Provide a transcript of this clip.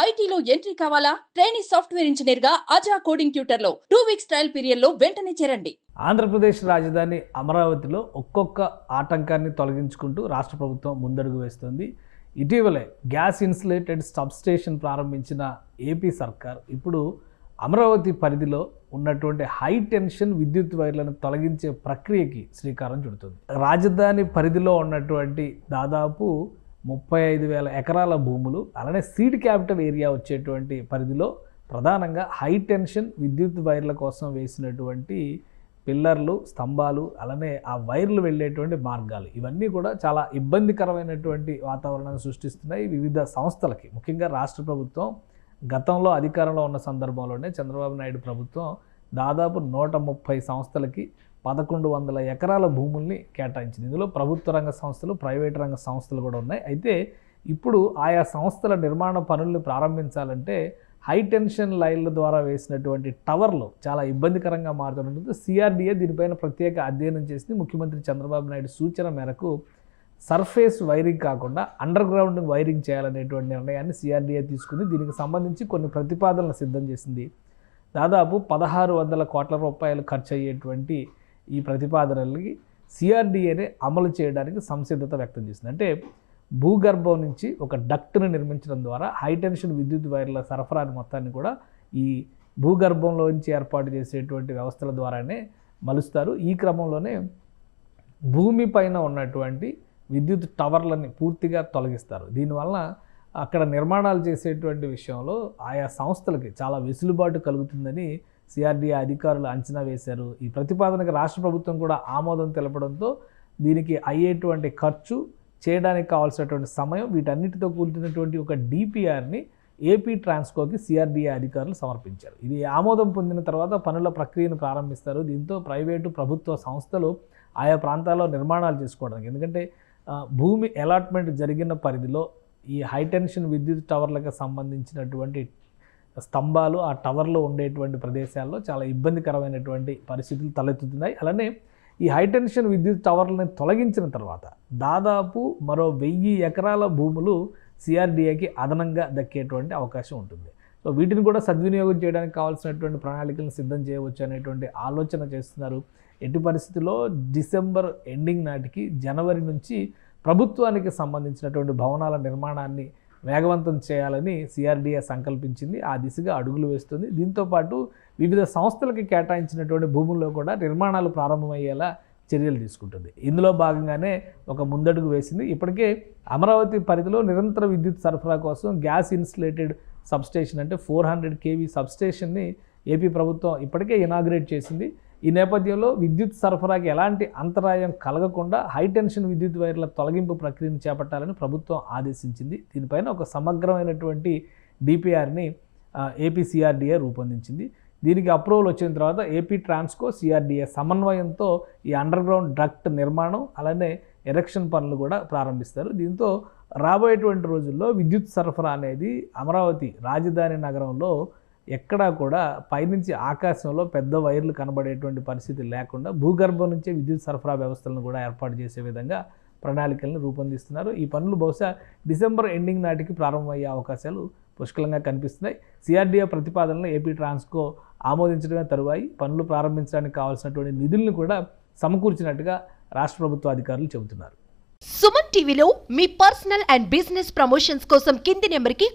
ఐటీలో ఎంట్రీ కావాలా? Training software engineer గా అజా కోడింగ్ ట్యూటర్ లో 2 వీక్స్ ట్రయల్ పీరియడ్ లో వెంటనే చేరండి. ఆంధ్రప్రదేశ్ రాజధాని అమరావతిలో ఒక్కొక్క ఆటంకాన్ని తొలగించుకుంటూ రాష్ట్ర ప్రభుత్వం ముందడుగు వేస్తుంది. ఇటీవలే గ్యాస్ ఇన్సులేటెడ్ సబ్స్టేషన్ ప్రారంభించిన ఏపీ సర్కార్ ఇప్పుడు అమరావతి పరిధిలో ఉన్నటువంటి హై టెన్షన్ విద్యుత్ వైర్లను తొలగించే ప్రక్రియకి శ్రీకారం చుడుతుంది. రాజధాని పరిధిలో ఉన్నటువంటి దాదాపు 35,000 ఎకరాల భూములు, అలానే సీడ్ క్యాపిటల్ ఏరియా వచ్చేటువంటి పరిధిలో ప్రధానంగా హై టెన్షన్ విద్యుత్ వైర్ల కోసం వేసినటువంటి పిల్లర్లు, స్తంభాలు, అలానే ఆ వైర్లు వెళ్ళేటువంటి మార్గాలు, ఇవన్నీ కూడా చాలా ఇబ్బందికరమైనటువంటి వాతావరణాన్ని సృష్టిస్తున్నాయి వివిధ సంస్థలకి. ముఖ్యంగా రాష్ట్ర ప్రభుత్వం గతంలో అధికారంలో ఉన్న సందర్భంలోనే చంద్రబాబు నాయుడు ప్రభుత్వం దాదాపు 130 సంస్థలకి 1,100 ఎకరాల భూముల్ని కేటాయించింది. ఇందులో ప్రభుత్వ రంగ సంస్థలు, ప్రైవేట్ రంగ సంస్థలు కూడా ఉన్నాయి. అయితే ఇప్పుడు ఆయా సంస్థల నిర్మాణ పనులను ప్రారంభించాలంటే హై టెన్షన్ లైన్ల ద్వారా వేసినటువంటి టవర్లు చాలా ఇబ్బందికరంగా మారుతుంటుంది. సిఆర్డీఏ దీనిపైన ప్రత్యేక అధ్యయనం చేసింది. ముఖ్యమంత్రి చంద్రబాబు నాయుడు సూచన మేరకు సర్ఫేస్ వైరింగ్ కాకుండా అండర్ గ్రౌండ్ వైరింగ్ చేయాలనేటువంటి నిర్ణయాన్ని సిఆర్డీఏ తీసుకుంది. దీనికి సంబంధించి కొన్ని ప్రతిపాదనలు సిద్ధం చేసింది. దాదాపు 1,600 కోట్ల రూపాయలు ఖర్చు అయ్యేటువంటి ఈ ప్రతిపాదనలకి సిఆర్డీఏనే అమలు చేయడానికి సంసిద్ధత వ్యక్తం చేసింది. అంటే భూగర్భం నుంచి ఒక డక్ట్ను నిర్మించడం ద్వారా హై టెన్షన్ విద్యుత్ వైర్ల సరఫరాని మొత్తాన్ని కూడా ఈ భూగర్భంలోంచి ఏర్పాటు చేసేటువంటి వ్యవస్థల ద్వారానే మలుస్తారు. ఈ క్రమంలోనే భూమి పైన ఉన్నటువంటి విద్యుత్ టవర్లని పూర్తిగా తొలగిస్తారు. దీనివల్ల అక్కడ నిర్మాణాలు చేసేటువంటి విషయంలో ఆయా సంస్థలకి చాలా వెసులుబాటు కలుగుతుందని సిఆర్డీఏ అధికారులు అంచనా వేశారు. ఈ ప్రతిపాదనకు రాష్ట్ర ప్రభుత్వం కూడా ఆమోదం తెలపడంతో దీనికి అయ్యేటువంటి ఖర్చు, చేయడానికి కావాల్సినటువంటి సమయం, వీటన్నిటితో కూడుతున్నటువంటి ఒక డిపిఆర్ని ఏపీ ట్రాన్స్కోకి సిఆర్డీఏ అధికారులు సమర్పించారు. ఇది ఆమోదం పొందిన తర్వాత పనుల ప్రక్రియను ప్రారంభిస్తారు. దీంతో ప్రైవేటు, ప్రభుత్వ సంస్థలు ఆయా ప్రాంతాల్లో నిర్మాణాలు చేసుకోవడానికి, ఎందుకంటే భూమి అలాట్మెంట్ జరిగిన పరిధిలో ఈ హై టెన్షన్ విద్యుత్ టవర్లకు సంబంధించినటువంటి స్తంభాలు, ఆ టవర్లో ఉండేటువంటి ప్రదేశాల్లో చాలా ఇబ్బందికరమైనటువంటి పరిస్థితులు తలెత్తుతున్నాయి. అలానే ఈ హై టెన్షన్ విద్యుత్ టవర్లను తొలగించిన తర్వాత దాదాపు మరో 1000 ఎకరాల భూములు సిఆర్డీఏకి అదనంగా దక్కేటువంటి అవకాశం ఉంటుంది. సో వీటిని కూడా సద్వినియోగం చేయడానికి కావాల్సినటువంటి ప్రణాళికలను సిద్ధం చేయవచ్చు అనేటువంటి ఆలోచన చేస్తున్నారు. ఎట్టి పరిస్థితుల్లో డిసెంబర్ ఎండింగ్ నాటికి జనవరి నుంచి ప్రభుత్వానికి సంబంధించినటువంటి భవనాల నిర్మాణాన్ని వేగవంతం చేయాలని సిఆర్డీఏ సంకల్పించింది. ఆ దిశగా అడుగులు వేస్తుంది. దీంతోపాటు వివిధ సంస్థలకి కేటాయించినటువంటి భూముల్లో కూడా నిర్మాణాలు ప్రారంభమయ్యేలా చర్యలు తీసుకుంటుంది. ఇందులో భాగంగానే ఒక ముందడుగు వేసింది. ఇప్పటికే అమరావతి పరిధిలో నిరంతర విద్యుత్ సరఫరా కోసం గ్యాస్ ఇన్సులేటెడ్ సబ్స్టేషన్, అంటే 400 kV సబ్స్టేషన్ని ఏపీ ప్రభుత్వం ఇప్పటికే ఇనాగ్రేట్ చేసింది. ఈ నేపథ్యంలో విద్యుత్ సరఫరాకి ఎలాంటి అంతరాయం కలగకుండా హై టెన్షన్ విద్యుత్ వైర్ల తొలగింపు ప్రక్రియను చేపట్టాలని ప్రభుత్వం ఆదేశించింది. దీనిపైన ఒక సమగ్రమైనటువంటి డిపిఆర్ని ఏపీ సిఆర్డీఏ రూపొందించింది. దీనికి అప్రూవల్ వచ్చిన తర్వాత ఏపీ ట్రాన్స్కో, సిఆర్డీఏ సమన్వయంతో ఈ అండర్ గ్రౌండ్ డక్ట్ నిర్మాణం, అలానే ఎరెక్షన్ పనులు కూడా ప్రారంభిస్తారు. దీంతో రాబోయేటువంటి రోజుల్లో విద్యుత్ సరఫరా అనేది అమరావతి రాజధాని నగరంలో ఎక్కడా కూడా పైనుంచి ఆకాశంలో పెద్ద వైర్లు కనబడేటువంటి పరిస్థితి లేకుండా భూగర్భం నుంచే విద్యుత్ సరఫరా వ్యవస్థలను కూడా ఏర్పాటు చేసే విధంగా ప్రణాళికలను రూపొందిస్తున్నారు. ఈ పనులు బహుశా డిసెంబర్ ఎండింగ్ నాటికి ప్రారంభమయ్యే అవకాశాలు పుష్కలంగా కనిపిస్తున్నాయి. సిఆర్డీఏ ప్రతిపాదనలు ఏపీ ట్రాన్స్కో ఆమోదించడమే తరువాయి పనులు ప్రారంభించడానికి కావాల్సినటువంటి నిధులను కూడా సమకూర్చినట్టుగా రాష్ట్ర ప్రభుత్వ అధికారులు చెబుతున్నారు. సుమన్ టీవీలో మీ పర్సనల్ అండ్ బిజినెస్ ప్రమోషన్స్ కోసం కింది నెంబర్కి